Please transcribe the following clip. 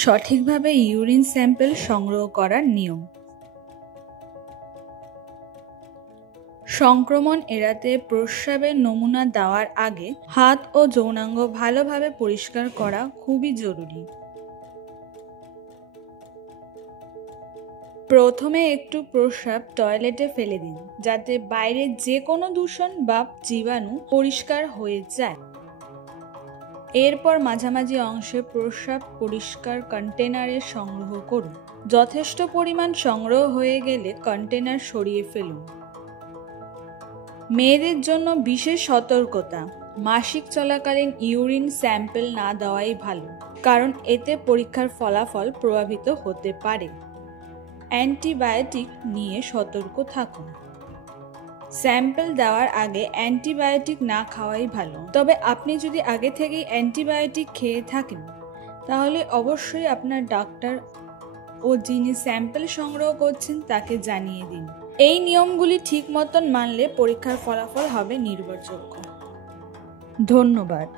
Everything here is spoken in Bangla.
সঠিকভাবে ইউরিন স্যাম্পল সংগ্রহ করার নিয়ম। সংক্রমণ এড়াতে প্রস্রাবের নমুনা দেওয়ার আগে হাত ও যৌনাঙ্গ ভালোভাবে পরিষ্কার করা খুবই জরুরি। প্রথমে একটু প্রস্রাব টয়লেটে ফেলে দিন, যাতে বাইরের যে কোনো দূষণ বা জীবাণু পরিষ্কার হয়ে যায়। এরপর মাঝামাঝি অংশে প্রস্রাব পরিষ্কার কন্টেনারে সংগ্রহ করুন। যথেষ্ট পরিমাণ সংগ্রহ হয়ে গেলে কন্টেনার সরিয়ে ফেলুন। মেয়েদের জন্য বিশেষ সতর্কতা: মাসিক চলাকালীন ইউরিন স্যাম্পল না দেওয়াই ভালো, কারণ এতে পরীক্ষার ফলাফল প্রভাবিত হতে পারে। অ্যান্টিবায়োটিক নিয়ে সতর্ক থাকুন। স্যাম্পল দেওয়ার আগে অ্যান্টিবায়োটিক না খাওয়াই ভালো, তবে আপনি যদি আগে থেকেই অ্যান্টিবায়োটিক খেয়ে থাকেন তাহলে অবশ্যই আপনার ডাক্তার ও যিনি স্যাম্পল সংগ্রহ করছেন তাকে জানিয়ে দিন। এই নিয়মগুলি ঠিক মতন মানলে পরীক্ষার ফলাফল হবে নির্ভরযোগ্য। ধন্যবাদ।